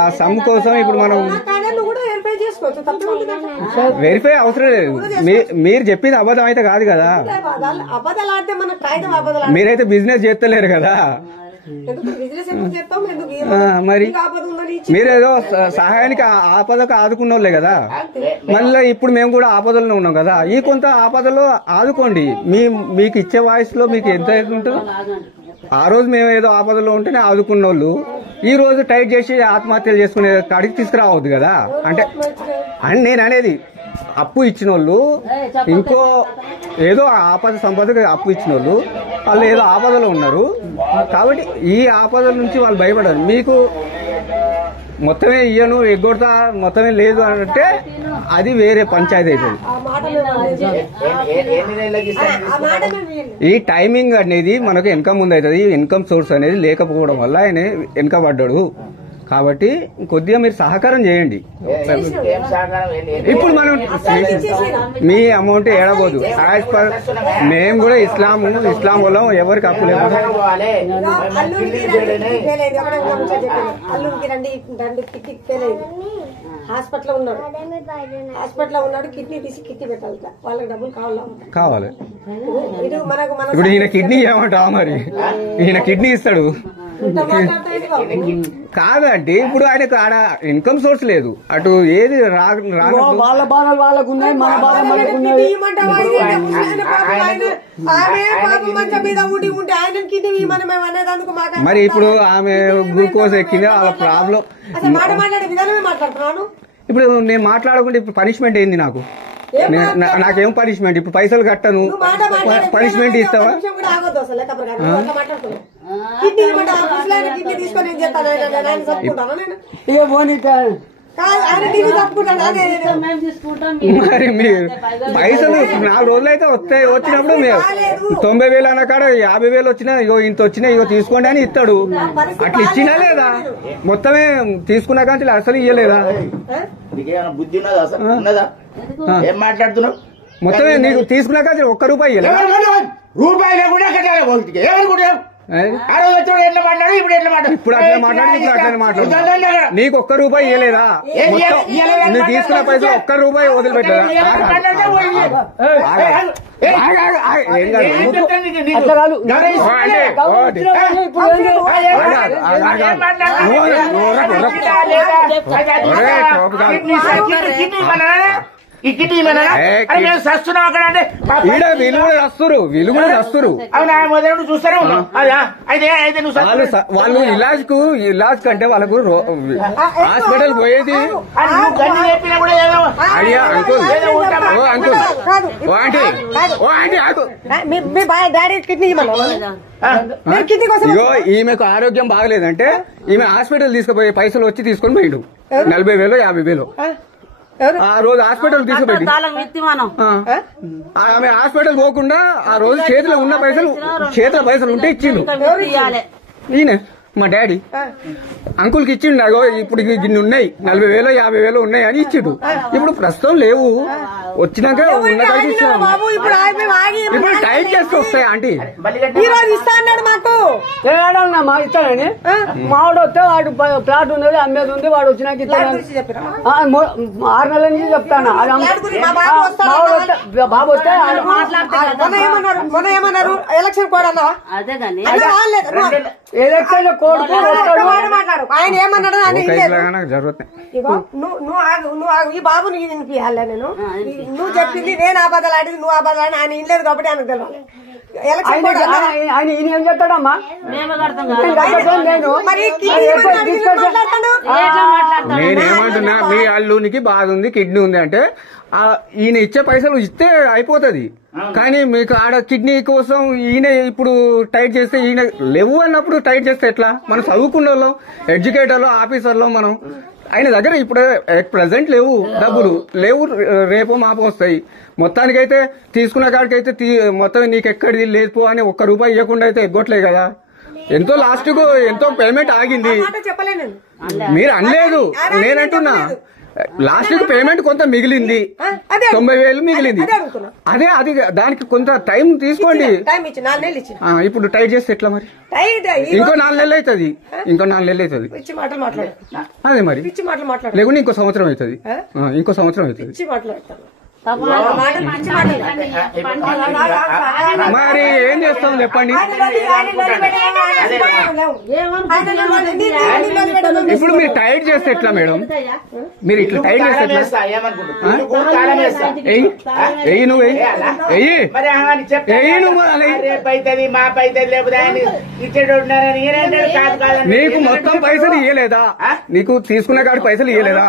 ఆ సమ్ కోసం ఇప్పుడు మనం వెరిఫై అవసరం లేదు. మీరు చెప్పింది అబద్ధం అయితే కాదు కదా, మీరైతే బిజినెస్ చేస్తలేరు కదా. మరి మీరేదో సహాయానికి ఆపదకు ఆదుకున్న వాళ్ళే కదా, మళ్ళీ ఇప్పుడు మేము కూడా ఆపదల్లో ఉన్నాం కదా. ఈ కొంత ఆపదలో ఆదుకోండి. మీకు ఇచ్చే వాయిస్ లో మీకు ఎంత ఉంటుందో. ఆ రోజు మేము ఏదో ఆపదలో ఉంటేనే ఆదుకున్న వాళ్ళు ఈ రోజు టైట్ చేసి ఆత్మహత్యలు చేసుకునే కాడికి తీసుకురావద్దు కదా. అంటే నేను అనేది అప్పు ఇచ్చిన వాళ్ళు ఇంకో ఏదో ఆపద సంపదకు అప్పు ఇచ్చిన వాళ్ళు ఏదో ఆపదలో ఉన్నారు కాబట్టి ఈ ఆపదల నుంచి వాళ్ళు భయపడరు. మీకు మొత్తమే ఇయ్యను ఎగ్గొడతా మొత్తమే లేదు అంటే అది వేరే పంచాయతీ అవుతుంది. ఈ టైమింగ్ అనేది మనకు ఇన్కమ్ ముందు అవుతుంది. ఇన్కమ్ సోర్స్ అనేది లేకపోవడం వల్ల ఆయన వెనుకబడ్డాడు. కాబట్టి కొద్దిగా మీరు సహకారం చేయండి. ఇప్పుడు మనం మీ అమౌంట్ ఏడబోదు. యాజ్ పర్ మేము కూడా ఇస్లాం వల్ల ఎవరికి అప్పు లేదు. హాస్పిటల్ ఉన్నాడు కిడ్నీ తీసి కిడ్నీ పెట్టాలి. వాళ్ళకి డబ్బులు కావాలి. ఇప్పుడు ఈయన కిడ్నీ ఏమంటావా? మరి ఈయన కిడ్నీ ఇస్తాడు కాదండి. ఇప్పుడు ఆయనకు ఆడ ఇన్కమ్ సోర్స్ లేదు, అటు ఏది వాళ్ళ బాధలు వాళ్ళకు ఉన్నాయి, మన బాధ మనకు ఉన్నాయి. మరి ఇప్పుడు ఆమె గ్లూకోజ్ ఎక్కింది, వాళ్ళ ప్రాబ్లం. ఇప్పుడు నేను మాట్లాడకుండా ఇప్పుడు పనిష్మెంట్ ఏంది నాకు? నాకేం పనిష్మెంట్? ఇప్పుడు పైసలు కట్టను, పనిష్మెంట్ ఇస్తావా? మరి మీరు పైసలు 4 రోజులు అయితే వచ్చినప్పుడు 90,000 అన్న కాడ 50,000 వచ్చినా ఇగో ఇంత వచ్చినా ఇగో తీసుకోండి అని ఇస్తాడు. అట్లా ఇచ్చినా లేదా? మొత్తమే తీసుకున్నా కానీ అసలు ఇయ్యలేదా? ఏం మాట్లాడుతున్నావు? మొత్తమే నీకు తీసుకున్నాక ఒక్క రూపాయి ఇయ్యలేదు. ఇప్పుడు అట్లా మాట్లాడి ఇప్పుడు అట్లా మాట్లాడు. నీకు ఒక్క రూపాయి ఇయ్యలేదా? నువ్వు తీసుకున్న పైసలు ఒక్క రూపాయి వదిలిపెట్టలేదా? వీళ్ళు కూడా వస్తురు. వాళ్ళు ఇలాజ్ కంటే వాళ్ళకు హాస్పిటల్ పోయేది. అయ్యా అంకుల్, ఓ అంకుల్, ఓ ఆంటీ, ఓ ఆంటీ ఇగో ఈమెకు ఆరోగ్యం బాగలేదంటే ఈమె హాస్పిటల్ తీసుకుపోయే పైసలు వచ్చి తీసుకొని పోయిండు. 40,000 50,000 ఆ రోజు హాస్పిటల్ తీసుకుపోయి ఆమె హాస్పిటల్ పోకుండా ఆ రోజు చేతిలో పైసలు ఉంటే ఇచ్చిండు. ఈయన మా డాడీ అంకుల్ కి ఇచ్చిండు. అగో ఇప్పుడు ఇన్ని ఉన్నాయి, 40,000 50,000 ఉన్నాయి అని ఇచ్చిండు. ఇప్పుడు ప్రస్తుతం లేవు, వచ్చినాక ఇప్పుడు టైట్ చేస్తూ వస్తాయి. ఆంటీ ఇస్తానని మావాడు వస్తే వాడు ప్లాట్ ఉన్నది అమ్మేది ఉంది, వాడు వచ్చినాక ఇస్తాను 6 నెలల నుంచి చెప్తాను. బాబు వస్తే ఎలక్షన్ కోడ్ అన్నా ఎలక్షన్ కోడ్ ఆయన ఏమన్నాడు నువ్వు ఈ బాబు నీకు వినిపించాలా? నేను నువ్వు చెప్పింది నేను అబద్ధాలు ఆడింది నువ్వు అబద్ధాలు ఆయన ఇనలేదు కాబట్టి ఆయనకు తెలియాలి. ఆయన ఈయన ఏం చెప్తాడమ్మా? నేనేమంటున్నా, మీ అల్లునికి బాధ ఉంది, కిడ్నీ ఉంది అంటే ఈయన ఇచ్చే పైసలు ఇస్తే అయిపోతుంది. కానీ మీకు ఆడ కిడ్నీ కోసం ఈయన ఇప్పుడు టైట్ చేస్తే ఈయన లేవు అన్నప్పుడు టైట్ చేస్తే ఎట్లా? మనం చదువుకున్న వాళ్ళం, ఎడ్యుకేటర్లో, ఆఫీసర్లో మనం ఆయన దగ్గర ఇప్పుడు ప్రెసెంట్ లేవు, డబ్బులు లేవు, రేపు మాపు వస్తాయి. మొత్తానికైతే తీసుకున్న కాడికైతే మొత్తం నీకు ఎక్కడిది లేదు అని ఒక్క రూపాయి ఇవ్వకుండా అయితే ఎగ్గొట్టలే కదా. ఎంతో లాస్ట్ కు ఎంతో పేమెంట్ ఆగింది. మీరు అనలేదు, నేనంటున్నా లాస్ట్ కి పేమెంట్ కొంత మిగిలింది, 90,000 మిగిలింది. అదే అది దానికి కొంత టైం తీసుకోండి. ఇప్పుడు టైట్ చేస్తే ఎట్లా మరి? ఇంకో 4 నెలలు అవుతుంది, ఇంకో 4 నెలలు అవుతుంది. అదే మరి లేకుంటే ఇంకో సంవత్సరం అవుతుంది, ఇంకో సంవత్సరం అవుతుంది. మరి ఏం చేస్తాం చెప్పండి? ఇప్పుడు మీరు టైట్ చేస్తే ఎట్లా మేడం? మీరు ఇట్లా టైట్ చేస్తే ఎట్లా? ఎయ్యి నువ్వు ఎయ్యి నీకు మొత్తం పైసలు ఇయ్యలేదా? నీకు తీసుకున్న కాడి పైసలు ఇయ్యలేదా?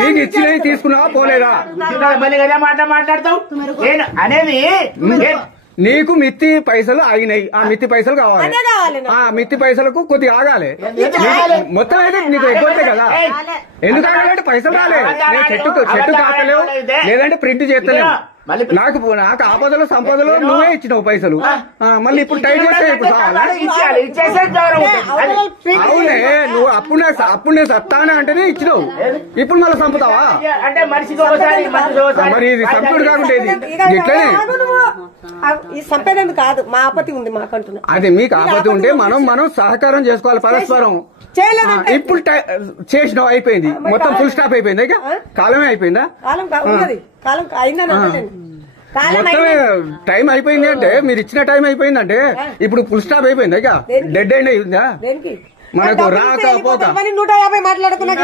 నీకు ఇచ్చినవి తీసుకున్నావా పోలేదా? మాట్లాడతావు అనేది నీకు మిత్తి పైసలు ఆగినాయి, ఆ మిత్తి పైసలు కావాలి. ఆ మిత్తి పైసలకు కొద్దిగా ఆగాలి. మొత్తం అయితే నీకు ఎక్కువ కదా. ఎందుకు ఆగాలంటే పైసలు రాలేదు. చెట్టు కాకలేవు, లేదంటే ప్రింట్ చేస్తలేవు. నాకు ఆపదలో సంపదలో నువ్వే ఇచ్చినావు పైసలు. మళ్ళీ ఇప్పుడు టైట్ చేస్తే ఇప్పుడు అవునే నువ్వు అప్పుడు నేను సత్తానే అంటేనే ఇచ్చినావు, ఇప్పుడు మళ్ళీ చంపుతావా? మరి ఇది సంపుడు కాకుండా ఇట్లనే సంపేదందుకు కాదు, మా ఆపత్తి ఉంది మాకంటున్నా. అది మీకు ఆపత్తి ఉంటే మనం సహకారం చేసుకోవాలి పరస్పరం. ఇప్పుడు చేసినావు అయిపోయింది, మొత్తం ఫుల్ స్టాప్ అయిపోయింది. కాలమే అయిపోయిందా? కాలం అయిందని మొత్తమే టైం అయిపోయింది అంటే మీరు ఇచ్చిన టైం అయిపోయిందంటే ఇప్పుడు ఫుల్ స్టాప్ అయిపోయింది. డెడ్ ఎండ్ అయిందా? మనకు రాకపోక 150 మాట్లాడుకున్నా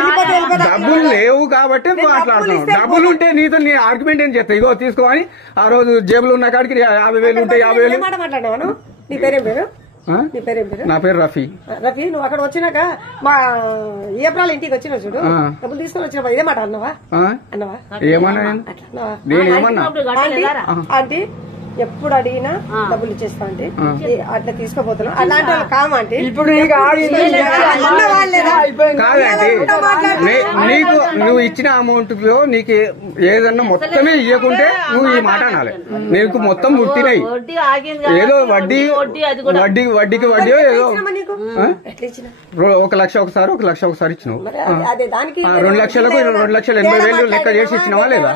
డబ్బులు లేవు కాబట్టి మాట్లాడుతున్నాం. డబ్బులు ఉంటే నీతో నీ ఆర్గ్యుమెంట్ ఏం చేస్తా? ఇగో తీసుకోవాలి, ఆ రోజు జేబులు ఉన్న కాడికి 50,000 ఉంటే 50,000. మాట్లాడినాను. నీ పేరేం పేరు? నా పేరు రఫీ. నువ్వు అక్కడ వచ్చినాక మా ఏప్రిల్ ఇంటికి వచ్చినా చూడు, డబ్బులు తీసుకొని వచ్చినప్పుడు ఇదే మాట అన్నావా? ఏమన్నా నేను ఏమన్నా? ఆంటీ ఎప్పుడు అడిగినా డబ్బులు ఇచ్చేస్తా అంటే అట్లా తీసుకోపోతున్నా. అలాంటి వాళ్ళు కామంటే ఇప్పుడు కాదండి, నీకు నువ్వు ఇచ్చిన అమౌంట్ లో నీకు ఏదన్నా మొత్తమే ఇవ్వకుంటే నువ్వు ఈ మాట అనాలి. నీకు మొత్తం ముట్టినాయి, ఏదో వడ్డీకి వడ్డీ ఏదో 1 లక్ష ఒకసారి 1 లక్ష ఒకసారి ఇచ్చినావు. 2 లక్షలకు 2,80,000 లెక్క చేసి ఇచ్చినావా లేదా?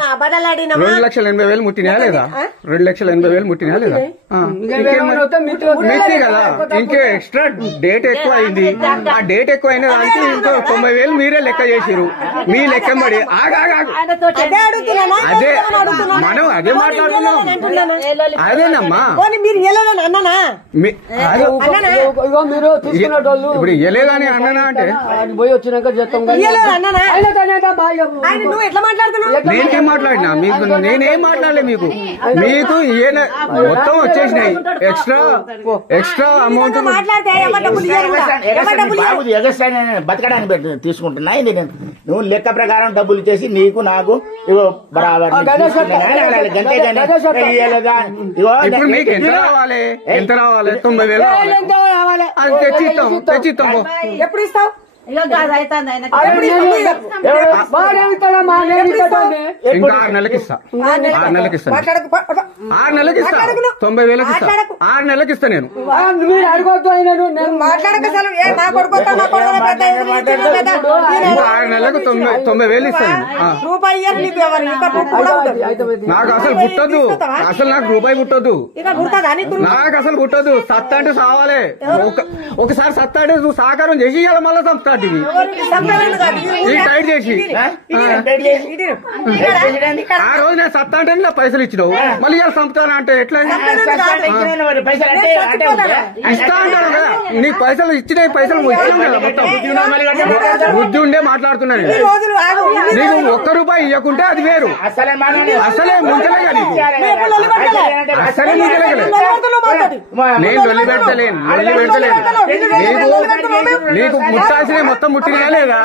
2,80,000 ముట్టినాయా లేదా? 2,80,000 ముట్టినా లేదా? మిత్తి కదా. ఇంకే ఎక్స్ట్రా డేట్ ఎక్కువ అయింది. ఆ డేట్ ఎక్కువ అయిన దానికి ఇంకో 90,000 మీరే లెక్క చేసిరు. మీ లెక్క పడి అదే మనం అదే మాట్లాడుతున్నాం. అదేనమ్మా మీరు తీసుకునేటోళ్ళు ఇప్పుడు ఇయ్యలేదని అన్నానా అంటే పోయి వచ్చినాక చెప్తాం. నేనేం మాట్లాడినా మీకు? నేనేం మాట్లాడలే మీకు. మీకు మొత్తం వచ్చేసినాయి ఎక్స్ట్రా అమౌంట్. బతకడానికి తీసుకుంటున్నా. నువ్వు లెక్క ప్రకారం డబ్బులు ఇచ్చేసి నీకు నాకు బరాబర్. ఇప్పుడు మీకు ఎంత రావాలి? 90,000 తెచ్చిస్తాం. ఎప్పుడు ఇస్తావు? ఇంకా 6 నెలలకి ఇస్తా. 6 నెలలకి ఇస్తాను. 6 నెలలకి ఇస్తా. 90,000 ఇస్తా. 6 నెలలకి ఇస్తా. నేను ఇంకా 6 నెలలకు 90,000 ఇస్తాను. నాకు అసలు పుట్టద్దు, అసలు నాకు రూపాయి పుట్టద్దు, నాకు అసలు పుట్టద్దు. సత్తా అంటే సావాలి. ఒకసారి సత్తా అంటే నువ్వు సహకారం చేసి ఇవ్వాలి, మళ్ళీ సంస్థ టైట్ చేసి. ఆ రోజు నేను సత్తా అంటే నా పైసలు ఇచ్చినావు, మళ్ళీ ఇలా సంపుతాను అంటే ఎట్లా? ఇస్తా అంటాను కదా. నీకు పైసలు ఇచ్చినాయి, పైసలు ఇచ్చినాం కదా. మొత్తం బుద్ధి ఉండే మాట్లాడుతున్నాను. నీకు 1 రూపాయి ఇవ్వకుంటే అది వేరు. అసలే ముంచలేగా నీకు, అసలే ముంచలేగలే. నేను లొల్లి పెడతలేను. నీకు ముట్టాల్సిన మొత్తం ముట్టినా లేదా?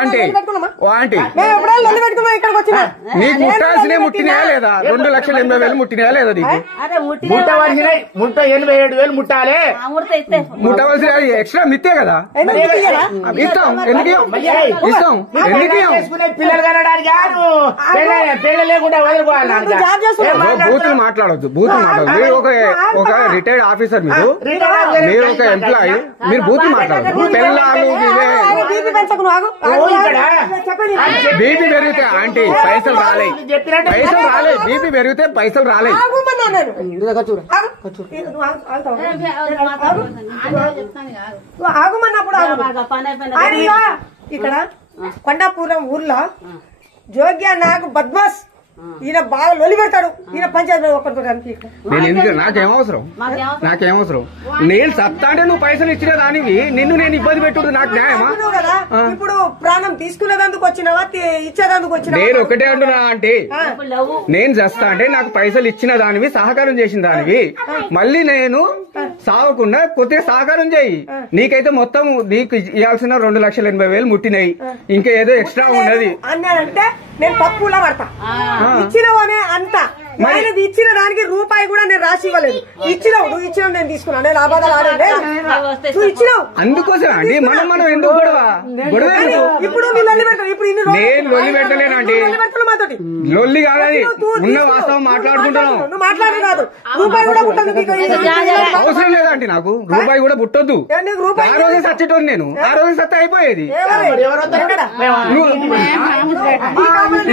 ఆంటీ నీకు ముట్టాల్సిన ముట్టినా లేదా? 2,80,000 ముట్టినా లేదా? నీకు ముట్టవలసిన 87,000 ముట్టాలి. ముట్టవలసిన ఎక్స్ట్రా మిత్తే కదా. ఇస్తాం. ఎందుకు ఇస్తాం? పిల్లలు కనడానికి పిల్లలు లేకుండా వదులుకోవాలి. బూతులు మాట్లాడొద్దు. మీరు ఒక రిటైర్డ్ ఆఫీసర్, మీరు ఒక ఎంప్లాయీ, మీరు బూతులు మాట్లాడద్దు. పిల్లలు బీపీ పెంచకు నువ్వు ఆగు. చెప్పండి బీపీ పెరిగితే ఆంటీ పైసలు రాలే, పైసలు రాలే, బీపీ పెరిగితే పైసలు రాలే. ఆగుమన్నా నేను ఆగుమన్నప్పుడు ఇక్కడ కొండాపురం ఊర్లో జోగ్య నాకు బద్మాస్ ఈయన బాగా లొలి పెడతాడు. ఈయన పంచాయతీ ఒక్కరితో నేను ఎందుకు నాకేమవసరం, నాకేమవసరం? నేను సత్తా అంటే నువ్వు పైసలు ఇచ్చిన దానివి, నిన్ను నేను ఇబ్బంది పెట్టుడు నాకు న్యాయమా? కదా ఇప్పుడు ప్రాణం తీసుకునేందుకు వచ్చినావా ఇచ్చేందుకు వచ్చినా? నేను ఒకటే అంటున్నా అంటే నేను చేస్తా అంటే నాకు పైసలు ఇచ్చిన దానివి, సహకారం చేసిన దానివి, మళ్ళీ నేను సావకుండా కొద్దిగా సహకారం చేయి. నీకైతే మొత్తం నీకు ఇవ్వాల్సిన 2,80,000 ముట్టినాయి, ఇంకా ఏదో ఎక్స్ట్రా ఉన్నది అన్నాడంటే నేను తప్పులా పడతా. ఇచ్చినవనే అంత ఇచ్చిన దానికి రూపాయి కూడా నేను రాసి ఇవ్వలేదు. ఇచ్చినావు, నువ్వు ఇచ్చినావు, నేను తీసుకున్నాను. నేను అబద్ధాలు ఆడలే, నువ్వు ఇచ్చినావు. అందుకోసం అండి మనం ఎందుకు గొడవ ఇప్పుడు నువ్వు లొల్లి పెడతావు. ఇప్పుడు నేను లొల్లి పెట్టలేనండి, మాతోటి లొల్లి కాదని ఉన్న వాస్తవం మాట్లాడుకుంటున్నావు. నువ్వు మాట్లాడి కాదు, రూపాయి కూడా పుట్టదు. అవసరం లేదండి, నాకు రూపాయి కూడా పుట్టొద్దు. ఆ రోజే సచ్చేటోని నేను, ఆ రోజే సత్త అయిపోయేది.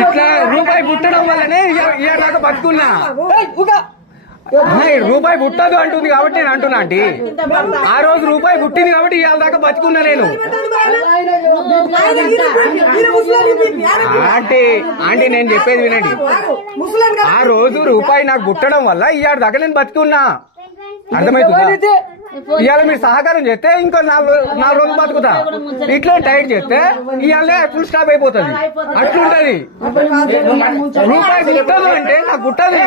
ఇట్లా రూపాయి పుట్టడం వల్లనే ఇలాగా బతుకున్నా. రూపాయి పుట్టదు అంటుంది కాబట్టి నేను అంటున్నా ఆంటీ. ఆ రోజు రూపాయి పుట్టింది కాబట్టి ఇవాళ దాకా బతుకున్నా నేను. ఆంటీ నేను చెప్పేది వినండి, ఆ రోజు రూపాయి నాకు పుట్టడం వల్ల ఇవాళ దాకా నేను బతుకున్నా. అర్థమవుతుందా? ఇవాళ మీరు సహకారం చేస్తే ఇంకో 4 రోజులు బతుకుతా. ఇట్లా టైట్ చేస్తే ఇవాళ ఫుల్ స్టాప్ అయిపోతుంది. అట్లుంటది. రూపాయి గుట్టదు అంటే నాకు గుట్టదు.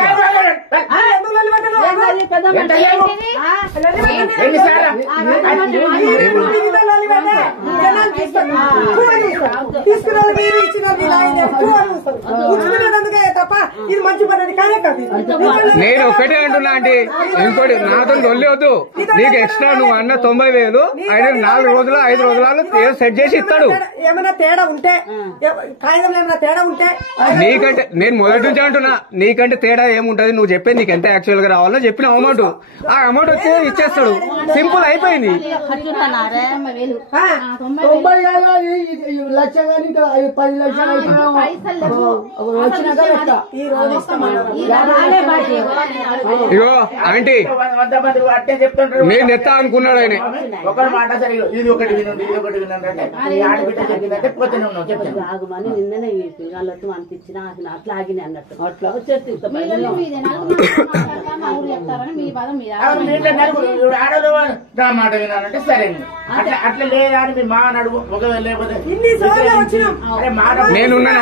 తప్ప ఇది మంచి పద్ధతి కానే కాదు. నేను ఒకటే అంటున్నా అంటే ఇంకోటి నాతో వద్దు. నీకు ఎక్స్ట్రా నువ్వు అన్న 90,000 ఆయన 4 రోజులు 5 రోజులలో సెట్ చేసి ఇస్తాడు. ఏమైనా తేడా ఉంటే కాగితంలో ఏమైనా తేడా ఉంటే నీకంటే నేను మొదటి నుంచి అంటున్నా, నీకంటే తేడా ఏముంటది? నువ్వు చెప్పేది నీకు ఎంత యాక్చువల్ గా రావాలో చెప్పిన అమౌంట్, ఆ అమౌంట్ వచ్చి ఇచ్చేస్తాడు. సింపుల్ అయిపోయింది. 90 లక్ష కానీ 10 లక్షలు ఇగో ఆంటీ నేను ఎత్తా అనుకున్నాడు ఆయన. ఒకరి మాట సరే ఇది ఒకటి వినండి, ఇది ఒకటి వినండి అంటే ఆడబిడ్డ చెప్పిందంటే పోతూనే ఉన్నాం. చెప్తాను ఆగుమని నిన్ననే పిల్లలతో అనిపించిన అట్లా ఆగిన అన్నట్టు అట్లా ఆడలు నా మాట వినాలంటే సరే అట్లా అట్లా లేదా అని మీ మా నడుగు ఒకవేళ లేకపోతే నేనున్నా.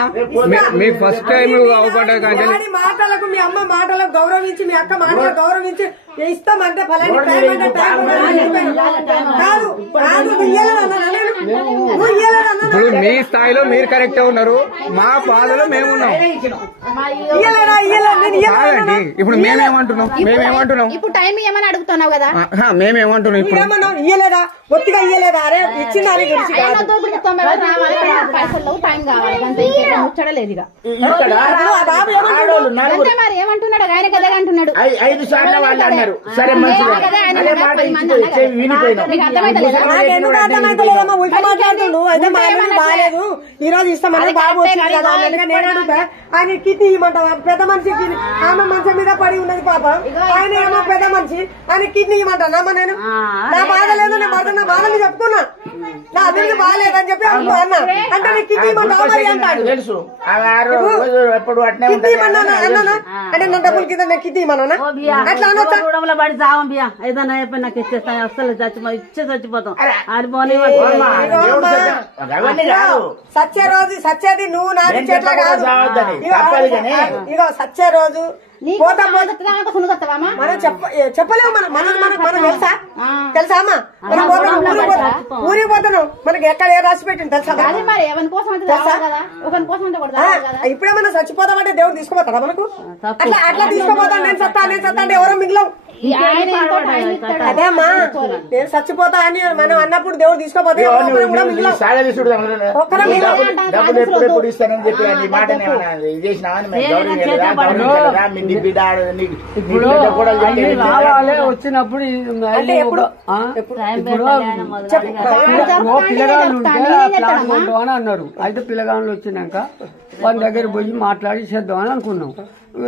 మీకు ఫస్ట్ టైం అవపడ్డా కానీ మాటలకు మీ అమ్మ మాటలకు గౌరవించి మీ అక్క మాటలకు గౌరవించి ఇస్తామంటే ఫలాని ఇప్పుడు మీ స్థాయిలో మీరు కరెక్టే ఉన్నారు, మా బాధలో మేమున్నాం. ఇప్పుడు మేమేమంటున్నాం ఇప్పుడు టైం ఏమని అడుగుతున్నావు కదా, మేమేమంటున్నాం ఇప్పుడు ఇయ్యలేదా ఒత్తిగా ఇయ్యలేదా? అరే ఇచ్చిన టైం కావాలి ముచ్చడలేదు ఇక మరి ఏమంటున్నాడు ఆయన కదా అంటున్నాడు. 5 సార్లు వాళ్ళు అన్నారు. సరే ఎందుకు అర్థమైతలేదమ్మా? ఉల్టా మాట్లాడుతుండు. అయితే మా అల్లుడు బాగాలేదు, ఈ రోజు ఇస్తామని బాబు వచ్చింది కదా నేను అడుగుతా. ఆయన కిడ్నీ ఇవ్వమంటావా? పెద్ద మనిషికి ఆమె మంచం మీద పడి ఉన్నది పాప, ఆయన ఏమో పెద్ద మనిషి, ఆయన కిడ్నీ ఇవ్వమంటానమ్మా? నేను నా బాధ లేదు, నేను మాట నా బాధని చెప్పుకున్నా. నా అతనికి బాగాలేదని చెప్పి అన్నా అంటే నీ కిడ్నీ ఇవ్వమంటావా మరి అంటాడు. తెలుసు కిడ్నీ ఇవ్వమన్నా అన్నానా అంటే నా డబ్బుల కింద నేను కిడ్నీ ఇవ్వమన్నా అట్లా అనొచ్చా? పడి చావం బియ్య ఏదన్నా అయిపోయి నాకు ఇచ్చేస్తాను, అస్సలు ఇచ్చే చచ్చిపోతాం. సచ్చే రోజు సచ్చేది నువ్వు నాకు చెట్ల కాదు. ఇగో సచ్చే రోజు మనం చెప్పలేము. మనం తెలుసా అమ్మా? మనం ఊరికి పోతున్నాం, మనకి ఎక్కడ ఏ రాసి పెట్టింది తెలుసా? ఇప్పుడేమన్నా చచ్చిపోతామంటే దేవుడు తీసుకుపోతాడా మనకు? అట్లా తీసుకుపోతాను. నేను సత్తా అంటే ఎవరో మిగిలం. అదే అమ్మా, నేను చచ్చిపోతా అని మనం అన్నప్పుడు దేవుడు తీసుకోపోతే నీ బిడ్డ ఇప్పుడు అన్ని రావాలి వచ్చినప్పుడు పిల్లగాళ్ళు ఉంటే ప్లాన్ కొంటామని అన్నారు. అయితే పిల్లగాళ్ళు వచ్చినాక వాళ్ళ దగ్గర పోయి మాట్లాడి చేద్దామని అనుకున్నాం.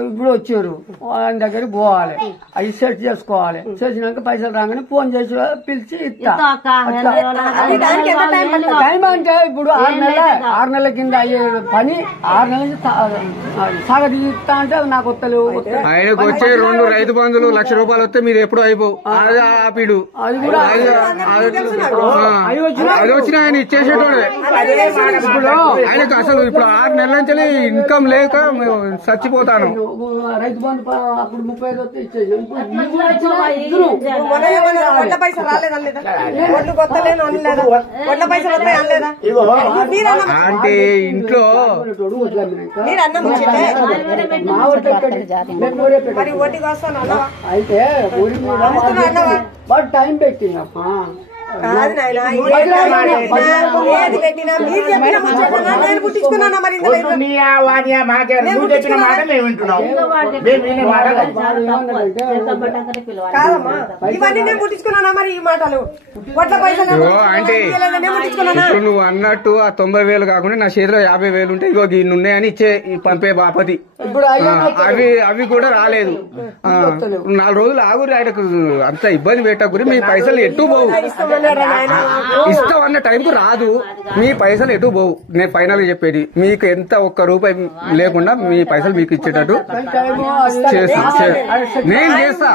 ఇప్పుడు వచ్చారు వాళ్ళ దగ్గరికి పోవాలి, అవి సెట్ చేసుకోవాలి. చేసినాక పైసలు రాగానే ఫోన్ చేసి పిలిచి ఇస్తా. టైం అంటే ఇప్పుడు 6 నెలల కింద అయ్యే పని 6 నెలల సాగతి ఇస్తా అంటే నాకు వస్తలేవు. ఆయనకు వచ్చే 2 రైతు బంధువులు ₹1,00,000 వస్తే మీరు ఎప్పుడు అయిపోవు. అది ఆపిడు అది కూడా అది వచ్చినా ఆయన ఇచ్చేసేటోడే. ఆయనకు అసలు ఇప్పుడు 6 నెలల నుంచి ఇన్కమ్ లేక చచ్చిపోతాను. రైతు బంధు అప్పుడు 35 వస్తే ఇచ్చేసాం. వడ్ల పైసలు రాలేదా? వడ్లు కొత్తలేను అనలేదా? వడ్ల పైసలు వస్తాయి అనలేదా? అంటే ఇంట్లో మీరు అన్నం మరి ఒడ్డుకి వస్తాను అన్నవా? అయితే బట్ టైం పెట్టిందమ్మా. కాదు నాయన, ఏది పెట్టినా మీరు చెప్పిన ముచ్చటనా నేను పుట్టించుకున్నానా? మరి నువ్వు చెప్పిన మాట మేము వింటున్నాం. కాదమ్మా, ఇవన్నీ నేను పుట్టించుకున్నానా? మరి ఈ మాటలు వడ్ల పైసలు అంటే ఇప్పుడు నువ్వు అన్నట్టు ఆ 90,000 కాకుండా నా చేతిలో 50,000 ఉంటే ఇగో ఇన్ని ఉన్నాయని ఇచ్చే పంపే బాపతి. అవి కూడా రాలేదు. 4 రోజులు ఆగురి. ఆయనకు అంత ఇబ్బంది పెట్టకురి. మీ పైసలు ఎటు పోవు. ఇష్టం అన్న టైంకు రాదు. మీ పైసలు ఎటు పోవు. నేను ఫైనల్ గా చెప్పేది, మీకు ఎంత ₹1 లేకుండా మీ పైసలు మీకు ఇచ్చేటట్టు నేను చేస్తా.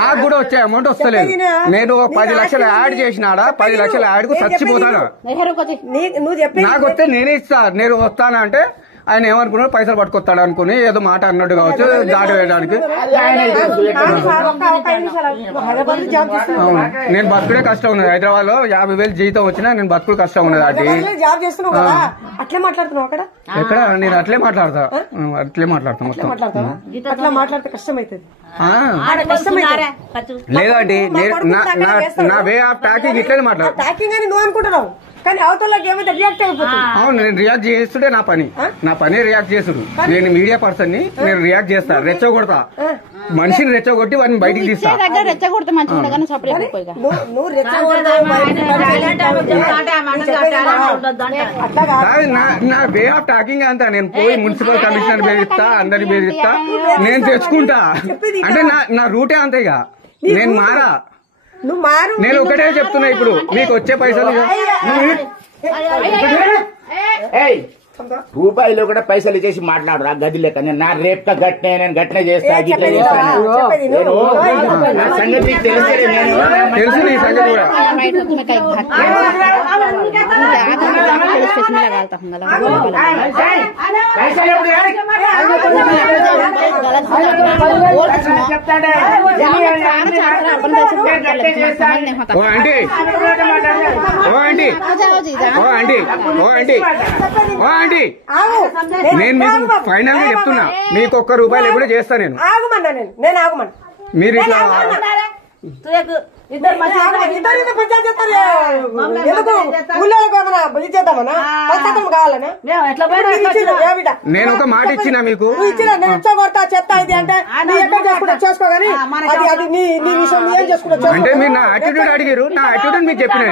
నాకు కూడా వచ్చే అమౌంట్ వస్తలేదు. నేను 10 లక్షలు యాడ్ చేసినాడా 10 లక్షల యాడ్ కు చచ్చిపోతాను. నాకు వస్తే నేనే ఇస్తా. నేను వస్తానా అంటే ఆయన ఏమనుకున్నాడు, పైసలు పట్టుకొస్తాడు అనుకుని ఏదో మాట అన్నట్టు కావచ్చు దాడి వేయడానికి. నేను బతుకుడే కష్టం ఉన్నది. హైదరాబాద్ లో 50,000 జీతం వచ్చినా నేను బతుకుడు కష్టం ఉన్నది. అది జాబ్ చేస్తున్నావు కదా, అట్లే మాట్లాడుతున్నావు అక్కడ. ఎక్కడ నేను అట్లే మాట్లాడతా మొత్తం. అట్లా మాట్లాడితే కష్టం అవుతుంది. లేదండి, నా వే ఆఫ్ టాకింగ్ ఇట్లనే మాట్లాడు. టాకింగ్ అని నువ్వు అనుకుంటున్నావు, కానీ అవతలకి ఏమైతే రియాక్ట్ అయిపోతుంది. అవును, నేను రియాక్ట్ చేస్తుండే నా పని రియాక్ట్ చేసుడు. నేను మీడియా పర్సన్ ని, నేను రియాక్ట్ చేస్తా, రెచ్చగొడతా. మనిషిని రెచ్చగొట్టి వాడిని బయటికి తీస్తా. నా వే ఆఫ్ టాకింగ్ అంతా. నేను పోయి మున్సిపల్ కమిషనర్ బెదిరిస్తా, అందరిని బెదిరిస్తా, నేను తెచ్చుకుంటా. అంటే నా రూటే అంతేగా. నేను మారా. నేను ఒకటే చెప్తున్నా, ఇప్పుడు మీకు వచ్చే పైసలు రూపాయిలో కూడా పైసలు ఇచ్చేసి మాట్లాడరు. ఆ గది లెక్క నా రేపు గట్నే నేను గట్నే చేస్తా, గిట్లా చేస్తాను. నా సంగతి తెలిస్తే తెలుసు నీ సంగతి కూడా. నేను మీకు ఫైనల్ గా చెప్తున్నా, మీకు ₹1 కూడా చేస్తా. నేను ఆగమన్నా మీరు ఇట్లా నేను ఒక మాట ఇచ్చినా మీకు, చెత్త ఇది అంటే చేసుకోగాని అది నీ విషయం ఏం చేసుకుంటా. అంటే మీరు నా యాటిట్యూడ్ అడిగారు, నా యాటిట్యూడ్ మీకు చెప్పిన.